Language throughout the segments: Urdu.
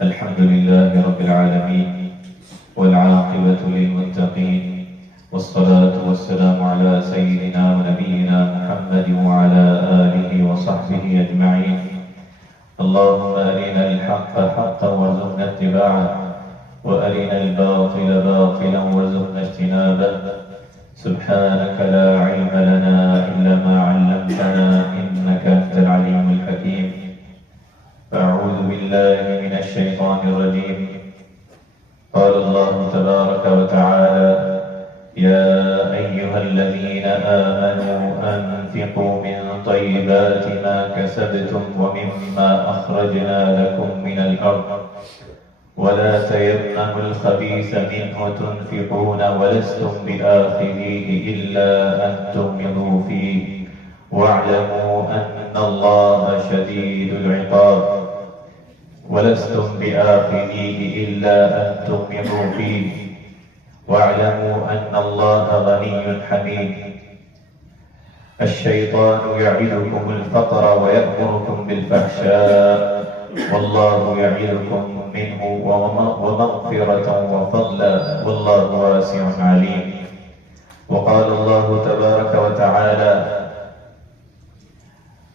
الحمد لله رب العالمين والعاقبة للمتقين والصلاة والسلام على سيدنا ونبينا محمد وعلى آله وصحبه أجمعين. اللهم أرنا الحق حقا وارزقنا اتباعه وأرنا الباطل باطلا وارزقنا اجتنابه. سبحانك لا علم لنا إلا ما علمتنا إنك أنت العليم الحكيم. أعوذ بالله من الشيطان الرجيم. قال الله تبارك وتعالى: يا أيها الذين آمنوا أنفقوا من طيبات ما كسبتم ومما أخرجنا لكم من الأرض ولا تيمموا الخبيث منه تنفقون ولستم بآخذيه إلا أن تغمضوا فيه واعلموا أن الله شديد العقاب. ولستم بآخذيه إلا أن تغمضوا فيه واعلموا أن الله غني حميد. الشيطان يعدكم الفقر ويأمركم بالفحشاء والله يعدكم منه ومغفرة وفضلا والله واسع عليم. وقال الله تبارك وتعالى: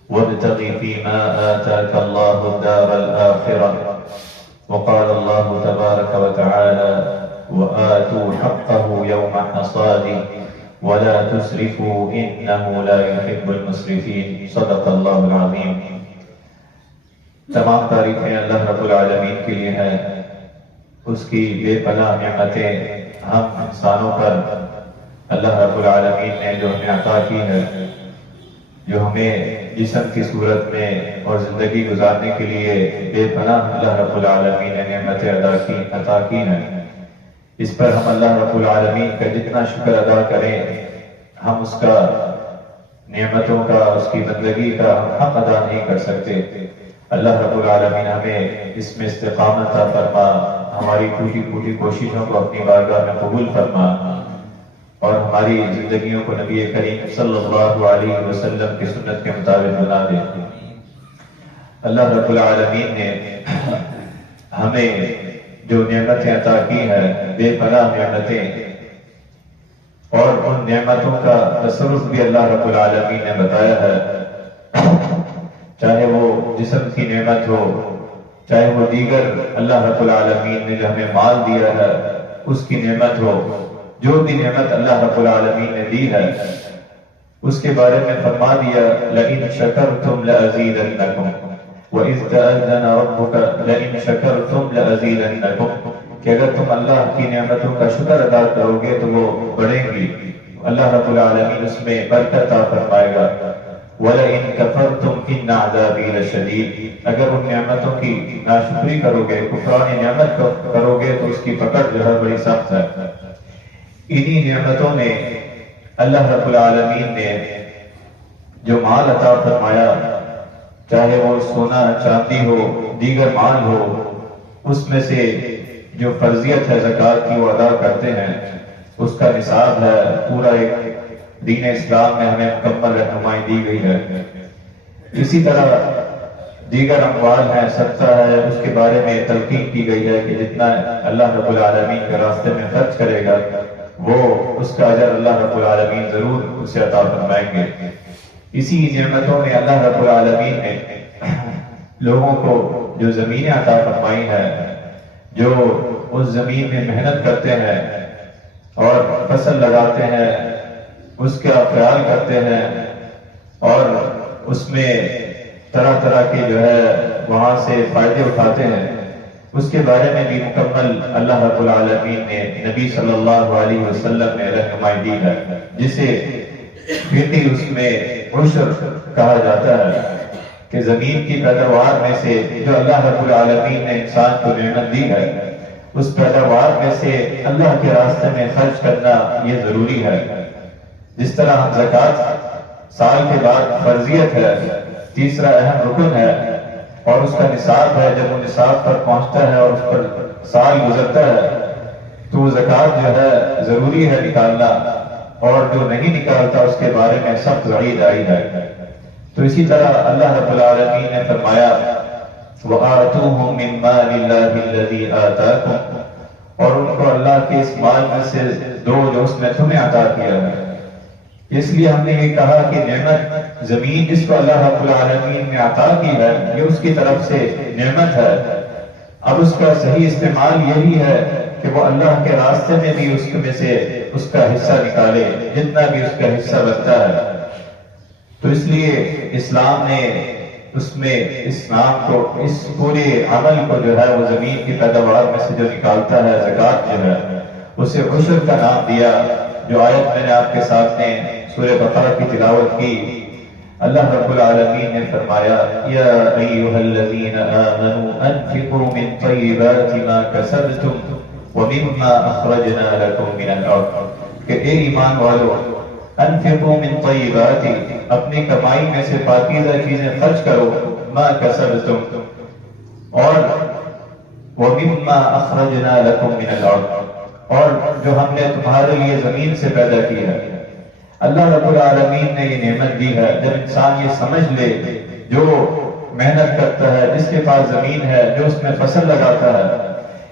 وابتغ فيما آتاك الله الدار الآخرة. وقال الله تبارك وتعالى: وآتوا حقه يوم حصاده ولا تسرفوا إنه لا يحب المسرفين. صدق اللہ العظیم. تمام تعریفیں اللہ رب العالمین کے لیے ہیں. اس کی بے پناہ نعمتیں ہم انسانوں پر اللہ رب العالمین نے جو ہمیں عطا کی ہے، جو ہمیں جسم کی صورت میں اور زندگی گزارنے کے لیے بے پناہ اللہ رب العالمین نے نعمتیں عطا کی ہیں. اس پر ہم اللہ رب العالمین کا جتنا شکر ادا کریں ہم اس کا نعمتوں کا، اس کی بندگی کا ہم حق ادا نہیں کر سکتے. اللہ رب العالمین ہمیں اس میں استقامت عطا فرما، ہماری ٹوٹی پھوٹی کوششوں کو اپنی بارگاہ میں قبول فرما اور ہماری زندگیوں کو نبی کریم صلی اللہ علیہ وسلم کی سنت کے مطابق بنا دے. اللہ رب العالمین نے ہمیں جو نعمتیں عطا کی ہیں، بے پناہ نعمتیں، اور ان نعمتوں کا تصرف بھی اللہ رب العالمین نے بتایا ہے. چاہے وہ جسم کی نعمت ہو، چاہے وہ دیگر اللہ رب العالمین نے جو ہمیں مال دیا ہے اس کی نعمت ہو، جو بھی نعمت اللہ رب العالمین نے دی ہے اس کے بارے میں فرما دیا: لئن شکرتم لأزیدنکم وَإِذْ تَأَذَّنَ رَبُّكَ لَئِن شَكَرْتُمْ لَأَزِيدَنَّكُمْ، کہ اگر تم اللہ کی نعمتوں کا شکر ادا کرو گے تو وہ بڑھیں گی، اللہ رب العالمین اس میں برکت عطا فرمائے گا. وَلَئِن كَفَرْتُمْ إِنَّ عَذَابِي لَشَدِيدٌ، اگر ان نعمتوں کی ناشکری کرو گے، کفران نعمت کرو گے تو اس کی پکڑ جو ہے بڑی سخت ہے. انہی نعمتوں میں اللہ رب العالمین نے جو مال عطا فرمایا، چاہے وہ سونا چاندی ہو، دیگر مال ہو، اس میں سے جو فرضیت ہے زکوٰۃ کی وہ ادا کرتے ہیں، اس کا نصاب ہے. پورا ایک دین اسلام میں ہمیں مکمل رہنمائی دی گئی ہے. اسی طرح دیگر اموال ہیں، صدقہ ہے، اس کے بارے میں تلقین کی گئی ہے کہ جتنا اللہ رب العالمین کے راستے میں خرچ کرے گا وہ اس کا اجر اللہ رب العالمین ضرور اسے عطا فرمائیں گے. اسی نعمتوں میں اللہ رب العالمین نے لوگوں کو جو زمینیں عطا فرمائی ہیں، جو اس زمین میں محنت کرتے ہیں اور فصل لگاتے ہیں، اس کا خیال کرتے ہیں اور اس میں طرح طرح کے جو ہے وہاں سے فائدے اٹھاتے ہیں، اس کے بارے میں بھی مکمل اللہ رب العالمین نے نبی صلی اللہ علیہ وسلم نے رہنمائی دی ہے، جسے فیصدی اس میں عشر کہا جاتا ہے کہ زمین کی پیداوار میں سے جو اللہ رب العالمین نے انسان کو نعمت دی ہے اس پیداوار میں سے اللہ کے راستے میں خرچ کرنا یہ ضروری ہے. جس طرح زکوٰۃ سال کے بعد فرضیت ہے، تیسرا اہم رکن ہے اور اس کا نصاب ہے. جب وہ نصاب پر پہنچتا ہے اور اس پر سال گزرتا ہے تو زکوٰۃ جو ہے ضروری ہے نکالنا، اور جو نہیں نکالتا اس کے بارے میں سخت وعید آئی ہے. تو اسی طرح اللہ رب العالمین نے فرمایا وَآتُوهُم مِّن مَّالِ اللَّهِ الَّذِي آتَاكُمْ، اور ان کو اللہ کے اس مال میں سے دو جو اس نے تمہیں عطا کیا ہے۔ اس لیے ہم نے یہ کہا کہ نعمت زمین جس کو اللہ رب العالمین نے عطا کی ہے یہ اس کی طرف سے نعمت ہے۔ اب اس کا صحیح استعمال یہی ہے کہ وہ اللہ کے راستے میں بھی اس میں سے اس کا حصہ نکالے جتنا بھی اس کا حصہ بنتا ہے۔ تو اس لیے اسلام نے اس میں اسلام کو اس پورے عمل کو جو ہے وہ زمین کی پیداوار میں سے جو نکالتا ہے زکوٰۃ جو ہے اسے عشر کا نام دیا۔ جو آیت میں نے آپ کے ساتھ سورہ بقرہ کی تلاوت کی، اللہ رب العالمین نے فرمایا یا ایھا الذین آمنوا انفقوا من طیبات ما کسبتم ومما اخرجنا لکم من الارض، کہ اے ایمان والو انفقوا من طیبات، اپنی کمائی میں سے پاکیزہ چیزیں خرچ کرو، ما کسبتم، اور ومما اخرجنا لکم من الارض، اور جو ہم نے تمہارے لیے زمین سے پیدا کی ہے۔ اللہ رب العالمین نے یہ نعمت دی ہے۔ جب انسان یہ سمجھ لے، جو محنت کرتا ہے، جس کے پاس زمین ہے، جو اس میں فصل لگاتا ہے،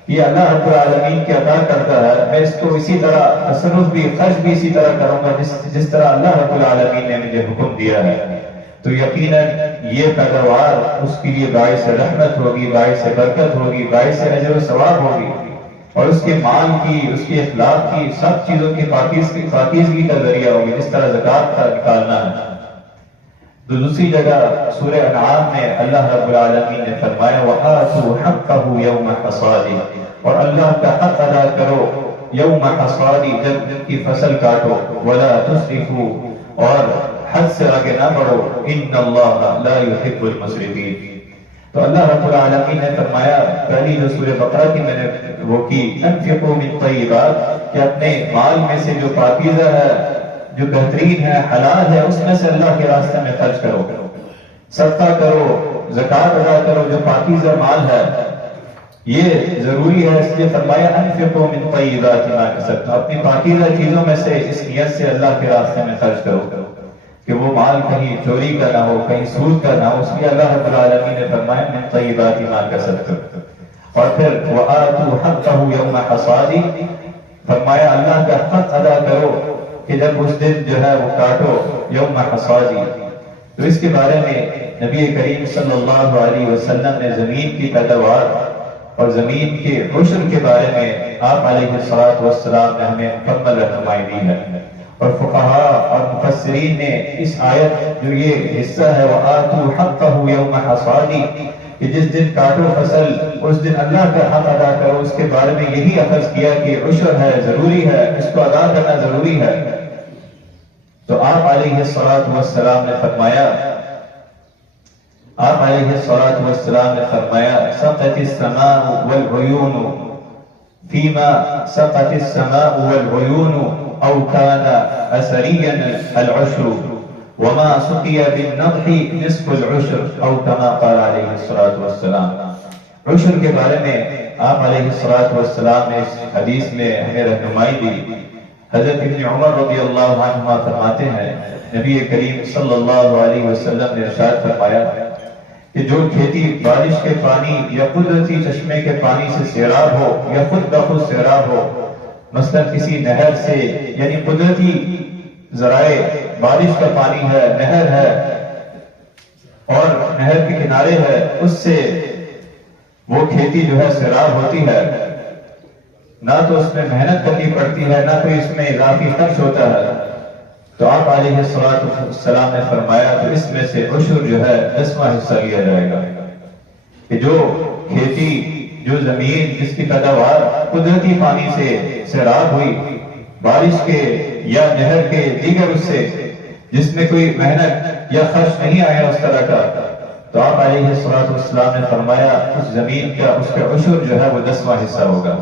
یہ اللہ رب العالمین کی عطا کرتا ہے، میں اس کو اسی طرح تصرف بھی خرچ بھی اسی طرح کروں گا جس طرح اللہ رب العالمین نے مجھے حکم دیا ہے، تو یقیناً یہ پیداوار اس کے لیے باعث رحمت ہوگی، باعث برکت ہوگی، باعث اجر و ثواب ہوگی، اور اس کے مال کی، اس کے اخلاق کی، سب چیزوں کی پاکیزگی کا ذریعہ ہوگی، جس طرح زکوٰۃ کا نکالنا ہے۔ تو دوسری جگہ سورہ انعام میں اللہ رب العالمین نے فرمایا وَآتُوا حَقَّهُ يَوْمَ حَصَادِهِ، اور اللہ کا حق ادا کرو یوم حصادی، جب ان کی فصل کاٹو، وَلَا تُسْرِفُوا، اور حد سے آگے نہ بڑھو، إِنَّ اللَّهَ لَا يُحِبُّ الْمُسْرِفِينَ۔ تو اللہ رب العالمین نے فرمایا، پہلی جو سورہ بقرہ کی میں نے وہ کی انفقوا من طیبات، کہ اپنے مال میں سے جو پاکیزہ ہے، جو بہترین ہے، حلال ہے، اس میں سے اللہ کے راستے میں خرچ کرو، صدقہ کرو، زکوٰۃ ادا کرو، جو پاکیزہ مال ہے یہ ضروری ہے۔ اس لیے فرمایا انفقوا من طیبات ما کسبتم، اپنی پاکیزہ چیزوں میں سے اس نیت سے اللہ کے راستے میں خرچ کرو کہ وہ مال کہیں چوری کا نہ ہو، کہیں سود کا نہ ہو۔ اس لیے اللہ رب العالمین نے فرمایا من طیبات ما کسبتم، اور پھر وَآتُوا حَقَّهُ يَوْمَ حَصَادِهِ، فرمایا اللہ کا حق ادا کرو کہ جب اس دن جو ہے وہ کاٹو، یوم حصادی۔ تو اس کے بارے میں نبی کریم صلی اللہ علیہ وسلم نے زمین کی پیداوار اور زمین کے عشر کے بارے میں آپ علیہ السلام نے ہمیں مکمل رہنمائی دی ہے، اور فقہاء اور مفسرین نے اس آیت جو یہ حصہ ہے وَآتُوا حَقَّهُ يَوْمَ حَصَادِهِ، کہ جس دن کاٹو فصل اس دن اللہ کا حق ادا کرو، اس کے بارے میں یہی اخذ کیا کہ عشر ہے، ضروری ہے، اس کو ادا کرنا ضروری ہے۔ تو آپ علیہ السلام نے فرمایا، سقط السماء والعیون فیما سقط السماء والعیون او کان اثریا العشر وما سقی بالنضح نصف العشر او کما قال علیہ السلام۔ عشر کے بارے میں آپ علیہ السلام نے اس حدیث میں ہمیں رہنمائی دی۔ حضرت ابن عمر رضی اللہ عنہما فرماتے ہیں، نبی کریم صلی اللہ علیہ وسلم نے ارشاد فرمایا کہ جو کھیتی بارش کے پانی یا قدرتی چشمے کے پانی سے سیراب ہو یا خود بخود سیراب ہو، مثلا کسی نہر سے، یعنی قدرتی ذرائع، بارش کا پانی ہے، نہر ہے اور نہر کے کنارے ہے، اس سے وہ کھیتی جو ہے سیراب ہوتی ہے، نہ تو اس میں محنت کرنی پڑتی ہے، نہ کوئی اس میں اضافی خرچ ہوتا ہے، تو آپ علیہ السلام نے فرمایا تو اس میں سے عشر جو ہے 10واں حصہ لیا جائے گا، کہ جو کھیتی، جو زمین جس کی پیداوار قدرتی پانی سے سیراب ہوئی، بارش کے یا نہر کے دیگر اس سے، جس میں کوئی محنت یا خرچ نہیں آیا اس طرح کا، تو آپ علیہ السلام نے فرمایا اس زمین کا، اس کا عشر جو ہے وہ 10واں حصہ ہوگا۔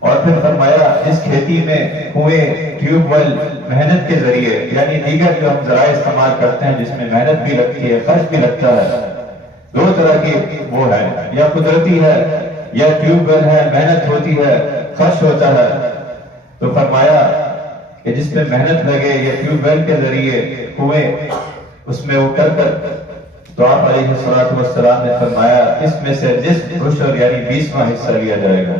اور پھر فرمایا جس کھیتی میں کنویں، ٹیوب ویل، محنت کے ذریعے، یعنی دیگر جو ہم ذرائع استعمال کرتے ہیں جس میں محنت بھی لگتی ہے، خرچ بھی لگتا ہے، دو طرح کی وہ ہے، یا قدرتی ہے یا ٹیوب ویل ہے، محنت ہوتی ہے، خرچ ہوتا ہے، تو فرمایا کہ جس میں محنت لگے یا ٹیوب ویل کے ذریعے کنویں اس میں وہ کر تو آپ علیہ الصلوۃ والسلام نے فرمایا اس میں سے نصف عشر یعنی 20واں حصہ لیا جائے گا۔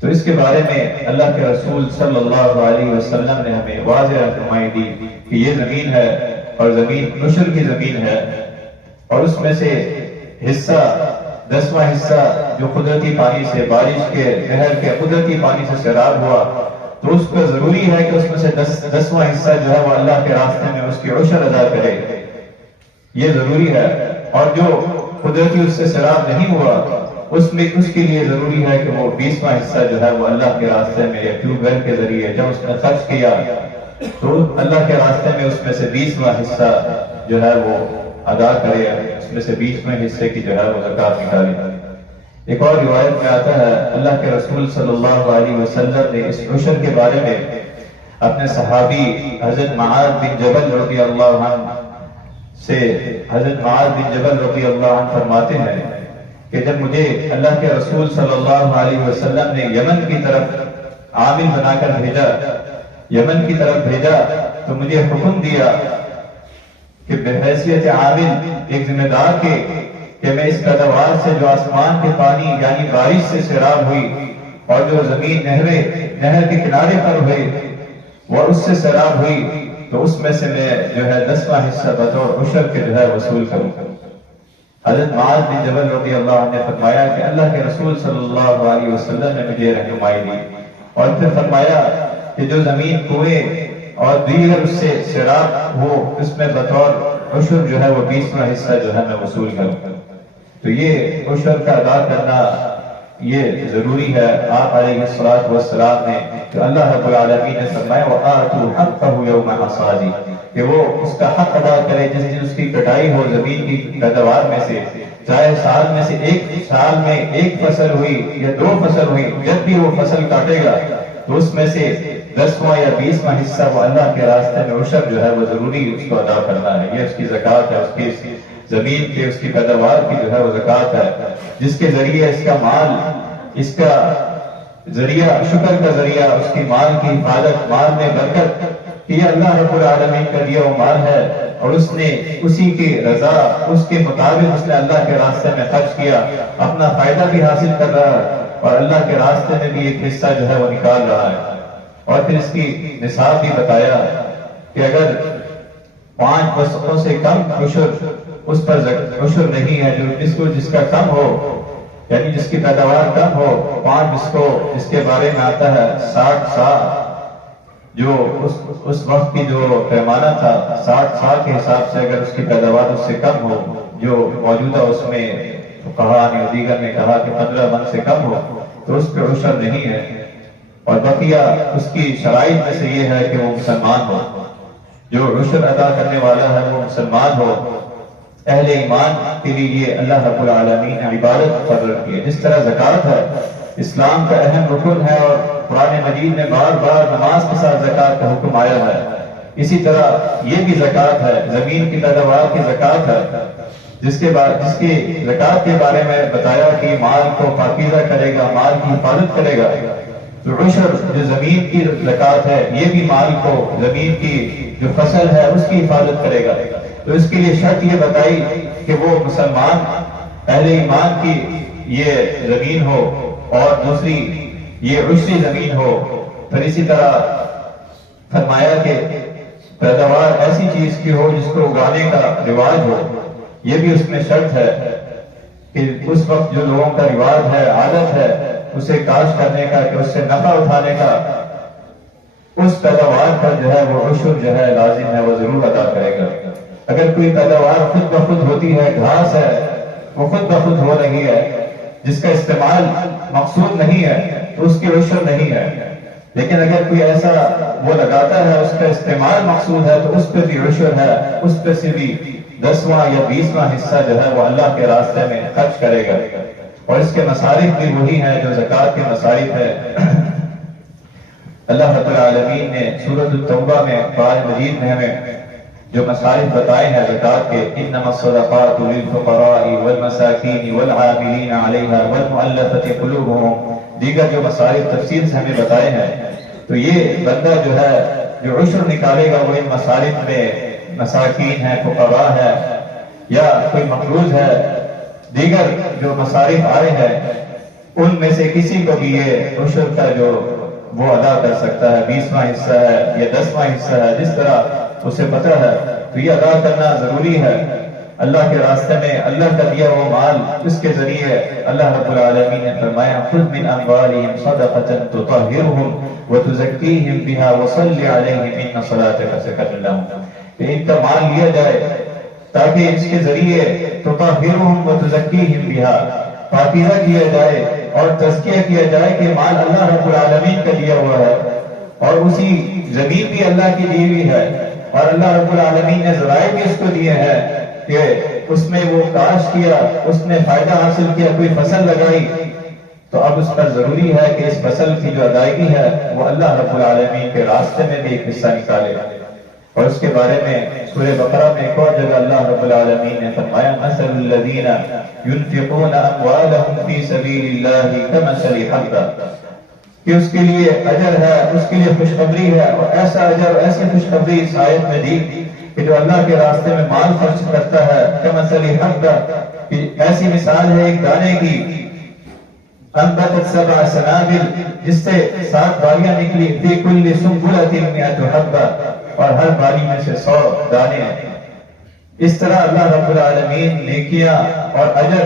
تو اس کے بارے میں اللہ کے رسول صلی اللہ علیہ وسلم نے ہمیں واضح رہنمائی دی کہ یہ زمین ہے اور زمین عشر کی زمین ہے، اور اس میں سے حصہ 10واں حصہ جو قدرتی پانی سے، بارش کے نہر کے قدرتی پانی سے سیراب ہوا، تو اس کو ضروری ہے کہ اس میں سے 10واں حصہ جو ہے وہ اللہ کے راستے میں اس کی عشر ادا کرے، یہ ضروری ہے۔ اور جو قدرتی اس سے سیراب نہیں ہوا اس کے لیے ضروری ہے کہ وہ 20واں حصہ جو ہے وہ اللہ کے راستے میں یا ٹیوب ویل کے ذریعے جب اس نے خرچ کیا تو اللہ کے راستے میں اس میں سے 20واں حصہ جو ہے وہ ادا کرے، اس میں سے 20ویں حصے کی جو ہے وہ زکوٰۃ نکالے۔ ایک اور روایت میں آتا ہے اللہ کے رسول صلی اللہ علیہ وسلم نے اس عشر کے بارے میں اپنے صحابی حضرت معاذ بن جبل رضی اللہ عنہ سے، حضرت معاذ بن جبل رضی اللہ عنہ فرماتے ہیں کہ جب مجھے اللہ کے رسول صلی اللہ علیہ وسلم نے یمن کی طرف عامل بنا کر بھیجا، یمن کی طرف بھیجا، تو مجھے حکم دیا کہ بحیثیت عامل ایک ذمہ دار کے کہ میں اس پیداوار سے جو آسمان کے پانی یعنی بارش سے سیراب ہوئی اور جو زمین نہر کے کنارے پر ہوئی وہ اس سے سیراب ہوئی، تو اس میں سے میں جو ہے 10واں حصہ بطور عشر کے جو ہے وصول کروں۔ حضرت معاذ بن جبل رضی اللہ عنہ نے فرمایا کہ اللہ کے رسول صلی اللہ علیہ وسلم نے مجھے رہنمائی دی، اور پھر فرمایا کہ جو زمین کنویں اور دیگر اس سے سیراب ہو اس میں بطور عشر جو ہے وہ 20واں حصہ جو ہے میں وصول کروں۔ تو یہ عشر کا ادا کرنا یہ ضروری ہے۔ آپ علیہ الصلوۃ والسلام نے کہ اللہ رب العالمین نے فرمایا وَآتُوا حَقَّهُ يَوْمَ حَصَادِهِ کہ وہ اس کا حق ادا کرے جس دن اس کی کٹائی ہو زمین کی پیداوار میں سے، چاہے سال میں سے ایک سال میں ایک فصل ہوئی یا 2 فصل ہوئی، جب بھی وہ فصل کاٹے گا تو اس میں سے 10واں یا 20واں حصہ وہ اللہ کے راستے میں عشر جو ہے وہ ضروری اس کو ادا کرنا ہے۔ یہ اس کی زکوٰۃ ہے، اس کی زمین کے اس کی پیداوار کی جو ہے وہ زکوٰۃ ہے، جس کے ذریعے اس کا مال، اس کا ذریعہ شکر کا ذریعہ، اس کی مال کی حفاظت، مال میں برکت، کہ یہ اللہ رب العالمین کا دیا وہ مال ہے اور اس نے اسی کی رضا، اس کے مطابق اس نے اللہ کے راستے میں خرچ کیا، اپنا فائدہ بھی حاصل کر رہا ہے اور اللہ کے راستے میں بھی ایک حصہ جو ہے وہ نکال رہا ہے۔ اور پھر اس کی نصاب بھی بتایا کہ اگر 5 وسقوں سے کم عشر اس پر عشر نہیں ہے، جو جس کا کم ہو یعنی جس کی پیداوار کم ہو، 5 وسقوں جس کے بارے میں آتا ہے 60 سا، جو اس وقت کی جو پیمانہ تھا 60 سا کے حساب سے اگر اس کی پیداوار اس سے کم ہو، جو موجودہ اس میں فقہاء نے دیگر نے کہا کہ 15 من سے کم ہو تو اس پہ عشر نہیں ہے۔ اور بقیہ اس کی شرائط میں سے یہ ہے کہ وہ مسلمان ہو، جو عشر ادا کرنے والا ہے وہ مسلمان ہو۔ اہل ایمان کے لیے یہ اللہ رب العالمین نے عبادت مقرر کی ہے، جس طرح زکوٰۃ ہے اسلام کا اہم رکن ہے اور قرآن مجید میں بار بار نماز کے ساتھ زکوٰۃ کا حکم آیا ہے، اسی طرح یہ بھی زکوٰۃ ہے، زمین کی پیداوار کی زکوٰۃ ہے، جس کی زکوٰۃ کے بارے میں بتایا کہ مال کو پاکیزہ کرے گا، مال کی حفاظت کرے گا۔ تو عشر جو زمین کی زکوٰۃ ہے یہ بھی مال کو، زمین کی جو فصل ہے اس کی حفاظت کرے گا۔ تو اس کے لیے شرط یہ بتائی کہ وہ مسلمان اہل ایمان کی یہ زمین ہو اور دوسری یہ عشری زمین ہو۔ پھر اسی طرح فرمایا کہ پیداوار ایسی چیز کی ہو جس کو اگانے کا رواج ہو، یہ بھی اس میں شرط ہے کہ اس وقت جو لوگوں کا رواج ہے، عادت ہے اسے کاشت کرنے کا، کہ اس سے نفع اٹھانے کا، اس پیداوار پر جو ہے وہ عشر جو ہے لازم ہے، وہ ضرور ادا کرے گا۔ اگر کوئی پیداوار خود بخود ہوتی ہے، گھاس ہے وہ خود بخود ہو رہی ہے جس کا استعمال مقصود نہیں ہے تو اس کی عشر نہیں ہے، لیکن اگر کوئی ایسا وہ لگاتا ہے اس کا استعمال مقصود ہے تو اس پہ بھی عشر ہے، اس پہ سے بھی 10واں یا 20واں حصہ جو ہے وہ اللہ کے راستے میں خرچ کرے گا۔ اور اس کے مصارف بھی وہی ہیں جو زکوٰۃ کے مصارف ہے۔ اللہ رب العالمین نے سورۃ التوبہ میں قرآن مجید میں ہمیں جو مصارف بتائے ہیں زکوٰۃ کے، انما الصدقات للفقراء والمساکین والعاملین علیہا والمؤلفۃ قلوبہم، دیگر جو مصارف تفصیل سے ہمیں بتائے ہیں، تو یہ بندہ جو ہے جو عشر نکالے گا وہ ان مصارف میں مساکین ہے، فقراء ہے، یا کوئی مقروض ہے، دیگر جو مصارف آئے ہیں ان میں سے کسی کو بھی یہ عشر کا جو وہ ادا کر سکتا ہے، 20واں حصہ ہے یا 10واں حصہ ہے، جس طرح اسے پتہ ہے، تو یہ ادا کرنا ضروری ہے۔ اللہ کے راستے میں اللہ کا دیا وہ مال، اس کے ذریعے اللہ رب العالمین نے فرمایا خذ من اموالہم صدقۃ تطہرہم وتزکیہم بہا وصلی علیہم ان صلاتک سکن لہم، کہ ان کا مال لیا جائے تاکہ اس کے ذریعے تطہرہم وتزکیہم بہا، پاکیزہ کیا جائے اور تزکیہ کیا جائے کہ مال اللہ رب العالمین کا دیا ہوا ہے، اور اسی زمین بھی اللہ کی دی ہوئی ہے، اور اللہ رب العالمین نے ذرائع بھی اس کو دیے ہیں کہ اس میں وہ کاشت کیا، اس نے فائدہ حاصل کیا، کوئی فصل لگائی، تو اب اس پر ضروری ہے کہ اس فصل کی جو ادائیگی ہے وہ اللہ رب العالمین کے راستے میں بھی ایک حصہ نکالے۔ اور اس کے بارے میں سورہ بقرہ میں ایک اور جگہ اللہ رب العالمین نے فرمایا مثل الذین ينفقون اموالهم فی سبیل اللہ کمثل حبۃ، کہ اس کے لیے اجر ہے، اس کے لیے خوشخبری ہے، اور ایسا اجر، ایسی خوشخبری اس آیت میں دی کہ جو اللہ کے راستے میں مال خرچ کرتا ہے، کمثل حبۃ، کہ ایسی مثال ہے ایک دانے کی، انبتت 7 سنابل، جس سے 7 بالیاں نکلی، فی کل سنبلۃ 100 حبۃ، اور ہر بالی میں سے 100 دانے ہیں۔ اس طرح اللہ رب العالمین نیکیاں اور اجر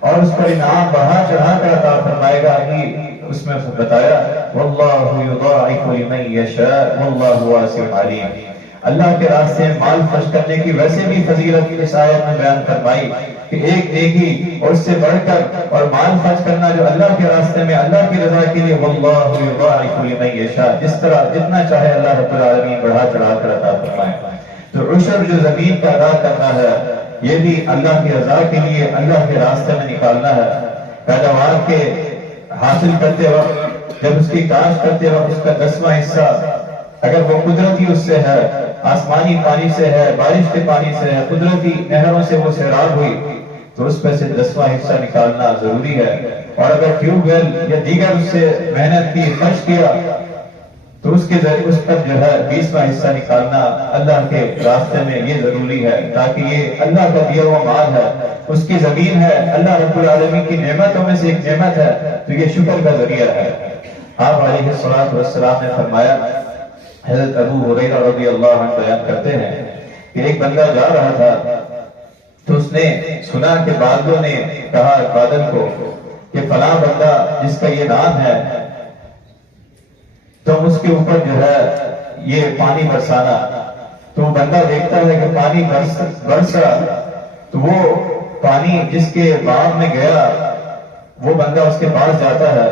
اور اس پر انعام بڑھا چڑھا کر عطا فرمائے گا ہی، اس میں بتایا واللہ یضاعف لمن یشاء واللہ واسع علیم۔ اللہ کے راستے میں مال خرچ کرنے کی ویسے بھی فضیلت اس آیت میں بیان فرمائی کہ ایک نیکی اور اس سے بڑھ کر اور مال خرچ کرنا جو اللہ کے راستے میں اللہ کی رضا کے لیے، واللہ یضاعف لمن یشاء، جس طرح جتنا چاہے اللہ رب العالمین بڑھا چڑھا کر عطا فرمائے۔ تو عشر جو زمین کا ادا کرنا ہے یہ بھی اللہ کی رضا کے لیے اللہ کے راستے میں نکالنا ہے۔ پیداوار کے حاصل کرتے وقت، جب اس کی کاشت کرتے وقت، اس کا 10واں حصہ اگر وہ قدرتی اس سے ہے، آسمانی پانی سے ہے، بارش کے پانی سے ہے، قدرتی نہروں سے وہ سیراب ہوئی، تو اس میں سے 10واں حصہ نکالنا ضروری ہے۔ اور اگر ٹیوب ویل یا دیگر اس سے محنت کی، خرچ کیا، تو اس کے ذریعے اس پر جو ہے 20واں حصہ نکالنا اللہ کے راستے میں یہ ضروری ہے، تاکہ یہ اللہ کا دیا ہوا مال ہے، اس کی زمین ہے، اللہ رب العالمین کی نعمتوں میں سے ایک نعمت ہے، تو یہ شکر کا ذریعہ ہے۔ آپ علیہ الصلوۃ والسلام نے فرمایا، حضرت ابو ہریرہ رضی اللہ عنہ بیان کرتے ہیں کہ ایک بندہ جا رہا تھا تو اس نے سنا کہ بادلوں نے کہا بادل کو کہ فلاں بندہ جس کا یہ نام ہے تو اس کے اوپر جو ہے یہ پانی برسانا۔ تو وہ بندہ دیکھتا ہے کہ پانی برس رہا، تو وہ پانی جس کے باغ میں گیا وہ بندہ اس کے پاس جاتا ہے،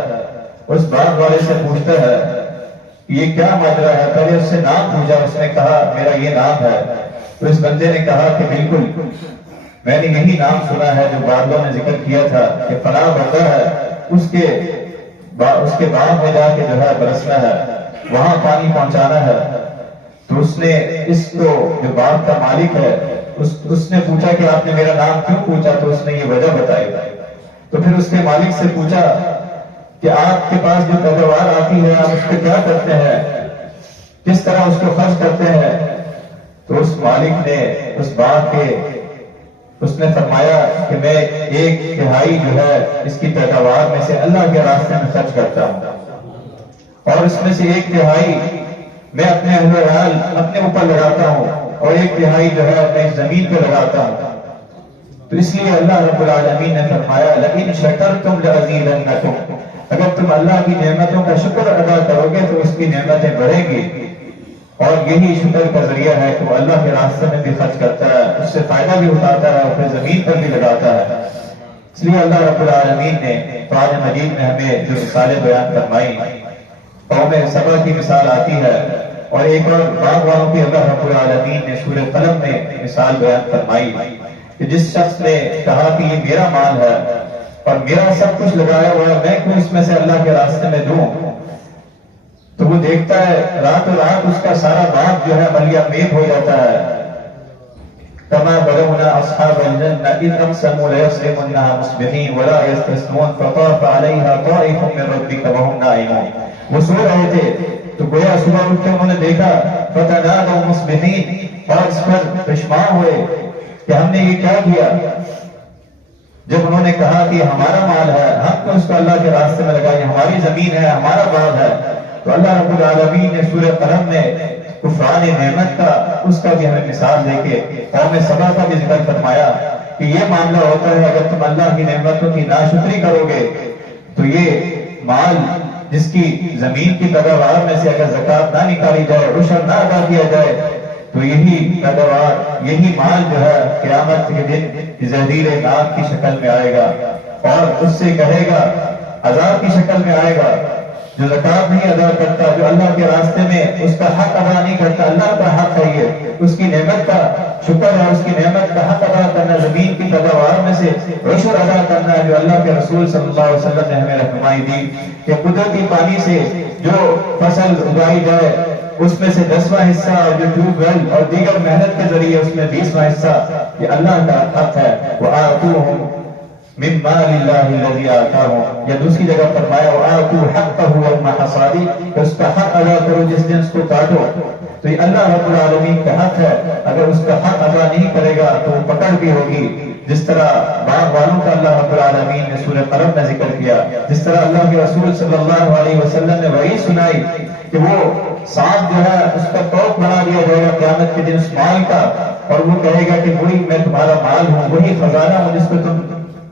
اس باغ والے سے پوچھتا ہے یہ کیا ماجرا ہے، پہلے اس سے نام پوچھا، اس نے کہا میرا یہ نام ہے، تو اس بندے نے کہا کہ بالکل میں نے یہی نام سنا ہے جو بادلوں نے ذکر کیا تھا کہ فلاں بندہ ہے، اس کے باغ میں جا کے جو ہے برسنا ہے، وہاں پانی پہنچانا ہے۔ تو اس نے اس کو جو باغ کا مالک ہے اس نے پوچھا کہ آپ نے میرا نام کیوں پوچھا، تو اس نے یہ وجہ بتائی۔ تو پھر اس کے مالک سے پوچھا کہ آپ کے پاس جو پیداوار آتی ہے آپ اس کو کیا کرتے ہیں، کس طرح اس کو خرچ کرتے ہیں؟ تو اس مالک نے اس باغ کے اس نے فرمایا کہ میں 1/3 جو ہے اس کی پیداوار میں سے اللہ کے راستے میں خرچ کرتا ہوں، اور اس میں سے 1/3 میں اپنے اہل و عیال اپنے اوپر لگاتا ہوں، اور 1/3 جو ہے میں زمین پہ لگاتا ہوں۔ تو اس لیے اللہ رب العالمین نے فرمایا لئن شکرتم لأزیدنکم، اگر تم اللہ کی نعمتوں کا شکر ادا کرو گے تو اس کی نعمتیں بڑھیں گی، اور یہی شکر کا ذریعہ ہے کہ وہ اللہ کے راستے میں بھی خرچ کرتا ہے، اس سے فائدہ بھی اٹھاتا ہے، اور پھر زمین پر بھی لگاتا ہے۔ اس لیے اللہ رب العالمین نے قرآن مجید میں ہمیں جو مثالیں بیان فرمائی، قوم سبا کی مثال آتی ہے، اور ایک اور باغ والوں کی اللہ رب العالمین نے سورہ قلم میں مثال بیان فرمائی کہ جس شخص نے کہا کہ یہ میرا مال ہے اور میرا سب کچھ لگایا ہوا ہے، میں کیوں اس میں سے اللہ کے راستے میں دوں؟ تو وہ دیکھتا ہے رات رات اس کا سارا باغ جو ہے ملیا میغ ہو جاتا ہے۔ کما بلونا اصحاب الجنہ اذ اقسموا لیصرمنها مصبحین ولا یستثنون فطاف علیہا طائف من ربک وهم نائمون، وہ سو رہے تھے تو گویا صبح اٹھ کے انہوں نے دیکھا فتنادوا مصبحین، اور اس پر پشمان ہوئے کہ ہم نے یہ کیا کیا؟ جب انہوں نے کہا کہ ہمارا مال ہے، ہم تو اس کو اللہ کے راستے میں لگائیں، ہماری زمین ہے، ہمارا باغ ہے، تو اللہ رب العالمین نے سورہ قلم میں کفران نعمت کا، اس کا بھی ہمیں مثال دے کے قوم سبا کا بھی ذکر فرمایا کہ یہ معاملہ ہوتا ہے اگر تم اللہ کی نعمتوں کی ناشکری کرو گے تو یہ مال جس کی زمین کی پیداوار میں سے اگر زکوٰۃ نہ نکالی جائے، عشر نہ ادا کیا جائے، تو یہی پیداوار، یہی مال جو ہے قیامت کے دن زہریل نار کی شکل میں آئے گا اور اس سے کہے گا، عذاب کی شکل میں آئے گا۔ جو زکوٰۃ نہیں ادا کرتا، جو اللہ کے راستے میں اس کا حق ادا نہیں کرتا، اللہ کا حق ہے یہ، اس کی نعمت کا شکر ہے، اس کی نعمت کا حق ادا کرنا، زمین کی پیداوار میں سے عشر ادا کرنا ہے، جو اللہ کے رسول صلی اللہ علیہ وسلم نے ہمیں رہنمائی دی کہ قدرتی پانی سے جو فصل اگائی جائے اس میں سے 10واں حصہ، اور جو ٹیوب ویل اور دیگر محنت کے ذریعے اس میں 20واں حصہ، یہ اللہ کا حق ہے۔ وَآتُوهُم مِّن مَّالِ اللَّهِ الَّذِي آتَاهُم، یا دوسری جگہ فرمایا وَآتُوا حَقَّهُ يَوْمَ حَصَادِهِ، کہ اس کا حق ادا کرو جس دن اس کو کاٹو۔ تو یہ اللہ رب العالمین کا حق ہے، اگر اس کا حق ادا نہیں کرے گا تو وہ پکڑ بھی ہوگی، جس طرح باغ والوں کا اللہ رب العالمین نے سورہ قلم میں ذکر کیا، جس طرح اللہ کے رسول صلی اللہ علیہ وسلم نے وحی سنائی کہ وہ سانپ جو ہے اس کا توق بنا دیا جائے گا قیامت کے دن اس مال کا، اور وہ کہے گا کہ وہی میں تمہارا مال ہوں، وہی خزانہ ہوں جس کو تم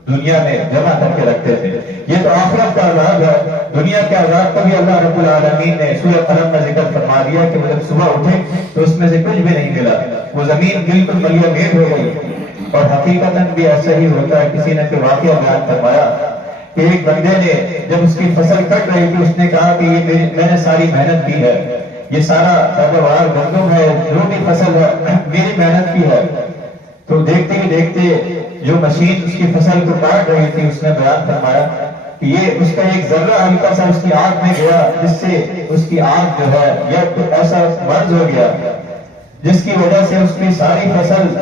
دنیا میں جمع کر کے رکھتے تھے۔ یہ تو آخرت کا عذاب ہے، دنیا کے عذاب کو بھی اللہ رب العالمین نے سورہ قلم میں ذکر فرما دیا کہ وہ جب صبح اٹھے تو اس میں سے کچھ بھی نہیں ملا، وہ زمین بالکل ملیا میٹ ہو گئی۔ اور حقیقتاً بھی ایسا ہی ہوتا ہے، کسی نے کوئی واقعہ بیان فرمایا کہ ایک بندے نے جب اس کی فصل کٹ رہی تھی، اس نے کہا کہ یہ میں نے ساری محنت کی ہے، یہ سارا پیداوار گندم ہے، جو بھی فصل ہے میری محنت کی ہے۔ تو دیکھتے ہی دیکھتے جو مشین اس کی فصل کو کاٹ رہی تھی، اس نے بیان فرمایا کہ یہ اس کا ایک ذرہ ہلکا سا اس کی آنکھ میں گیا، جس سے اس کی آنکھ جو ہے یہ ایسا مرض ہو گیا جس کی وجہ سے اس کی ساری فصل،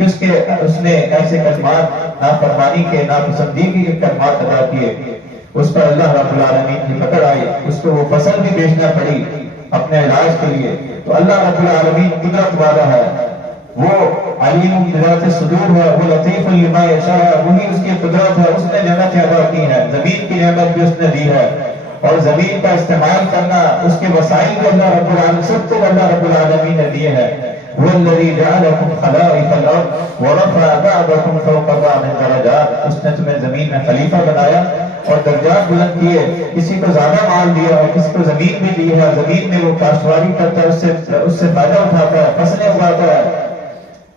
اس نے ایسے کلمات نافرمانی کے، ناپسندیدگی کے کلمات ادا کیے، اس پر اللہ رب العالمین کی پکڑ آئی، اس کو وہ فصل بھی بیچنا پڑی اپنے علاج کے لیے۔ تو اللہ رب العالمین قدرت والا ہے، وہ علیم بذات الصدور ہے، وہ لطیف لما یشاء ہے، وہی اس کی قدرت ہے، اس نے نعمتیں ادا کی ہیں، زمین کی نعمت بھی اس نے دی ہے، اور زمین کا استعمال کرنا، اس کے وسائل بھی اللہ رب العالمین، سب کو اللہ رب العالمین نے دیے ہیں۔ وَالَّذِي جَعَلَكُمْ خَلَائِفَ الْأَرْضِ وَرَفَعَ بَعْضَكُمْ فَوْقَ بَعْضٍ دَرَجَاتٍ، اس نے تمہیں زمین میں خلیفہ بنایا اور درجات بلند کیے، کسی کو زیادہ مال دیا اور کسی کو زمین بھی دی ہے، زمین میں وہ کاشتکاری کرتا ہے، اس سے فائدہ اٹھاتا ہے، فصلیں اگاتا ہے۔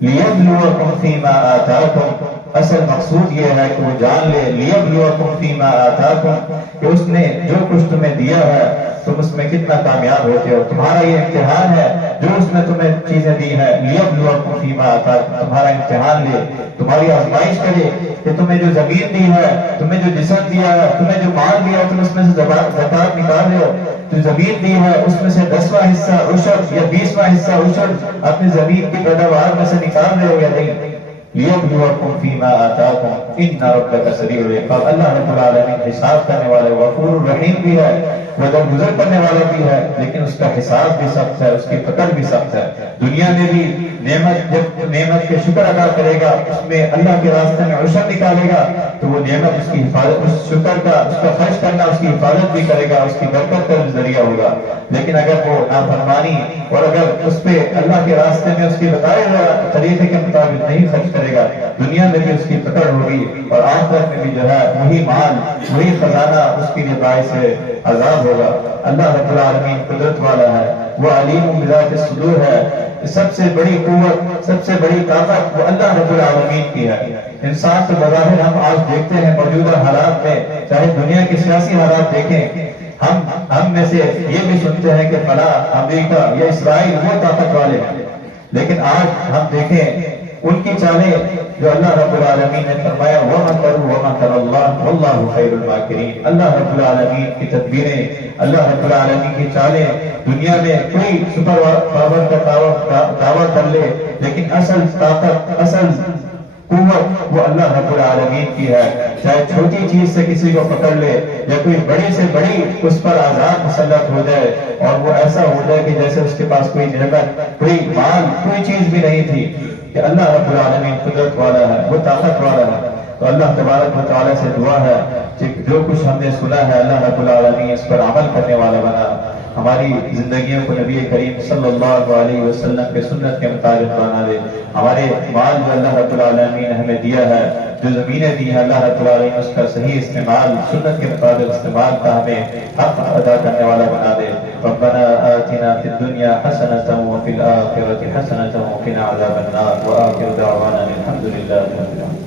لِيَبْلُوَكُمْ فِي مَا آتَاكُمْ، اصل مقصود یہ ہے کہ وہ جان لے، لِيَبْلُوَكُمْ فِي مَا آتَاكُمْ، کہ اس نے جو کچھ تمہیں دیا ہے تم اس میں کتنا کامیاب ہوتے ہو، تمہارا یہ امتحان ہے، جو اس نے تمہیں چیزیں دی ہیں، لِيَبْلُوَكُمْ فِي مَا آتَاكُمْ، تمہارا امتحان لے، تمہاری آزمائش کرے کہ تمہیں جو زمین دی ہے، تمہیں جو جسم دیا ہے، تمہیں جو مال دیا ہے، تم اس میں سے زکوٰۃ نکال رہے ہو، جو زمین دی ہے اس میں سے 10واں حصہ عشر یا 20واں حصہ عشر اپنی زمین کی پیداوار میں سے نکال رہے ہو یا نہیں۔ لِيَبْلُوَكُمْ فِي مَا آتَاكُمْ إِنَّ رَبَّكَ سَرِيعُ الْعِقَابِ، اللہ رب العالمین حساب کرنے والے غفور الرحیم بھی ہے، وہ درگزر کرنے والا بھی ہے، لیکن اس کا حساب بھی سخت ہے، اس کی پکڑ بھی سخت ہے۔ دنیا میں بھی جب نعمت کے شکر ادا کرے گا، اس میں اللہ کے راستے میں عشر نکالے گا، تو وہ نعمت اس کی حفاظت، اس شکر کا، اس کا خرچ کرنا، اس کی حفاظت بھی کرے گا، اس کی برکت کا ذریعہ ہوگا۔ لیکن اگر وہ نافرمانی اور اگر اس پہ اللہ کے راستے میں اس کے بتائے ہوئے طریقے کے مطابق نہیں خرچ کرے گا، دنیا میں بھی اس کی پکڑ ہوگی اور آخرت میں بھی جو ہے وہی مال، وہی خزانہ اس کے لیے باعث عذاب ہوگا۔ اللہ رب العالمین قدرت والا ہے، وہ علیم بذات الصدور ہے، سب سے بڑی قوت، سب سے بڑی طاقت وہ اللہ رب العالمین کی ہے۔ انسان تو بظاہر ہم آج دیکھتے ہیں موجودہ حالات میں، چاہے دنیا کے سیاسی حالات دیکھیں، ہم میں سے یہ بھی سنتے ہیں کہ فلاں امریکہ یا اسرائیل وہ طاقت والے ہیں، لیکن آج ہم دیکھیں ان کی چالیں جو اللہ رب العالمین نے فرمایا وَمَكَرُوا وَمَكَرَ اللَّهُ وَاللَّهُ خَيْرُ الْمَاكِرِينَ، اللہ رب العالمین کی تدبیریں، اللہ رب العالمین کی چالیں، دنیا میں کوئی سپر پاور کا دعویٰ کر لے، لیکن اصل طاقت، اصل قوت وہ اللہ رب العالمین کی ہے۔ چاہے چھوٹی چیز سے کسی کو پکڑ لے یا کوئی بڑی سے بڑی اس پر عذاب مسلط ہو جائے اور وہ ایسا ہو جائے کہ جیسے اس کے پاس کوئی نعمت، کوئی مال، کوئی چیز بھی نہیں تھی، کہ اللہ رب العالمین قدرت والا ہے، وہ طاقت والا ہے۔ تو اللہ تبارک و تعالیٰ سے دعا ہے کہ جو کچھ ہم نے سنا ہے اللہ رب العالمین اس پر عمل کرنے والا بنا، ہماری زندگیوں کو نبی کریم صلی اللہ علیہ وسلم کے سنت کے مطابق بنا دے۔ ہمارے مال جو اللہ رب العالمین نے ہمیں دیا ہے، جو زمینیں دی ہیں اللہ رب العالمین اس کا صحیح استعمال، سنت کے مطابق استعمال کا ہمیں حق ادا کرنے والا بنا دے۔ ربنا آتنا فی الدنیا حسنۃ وفی الآخرۃ حسنۃ وقنا عذاب النار، وآخر دعوانا الحمد للہ رب العالمین۔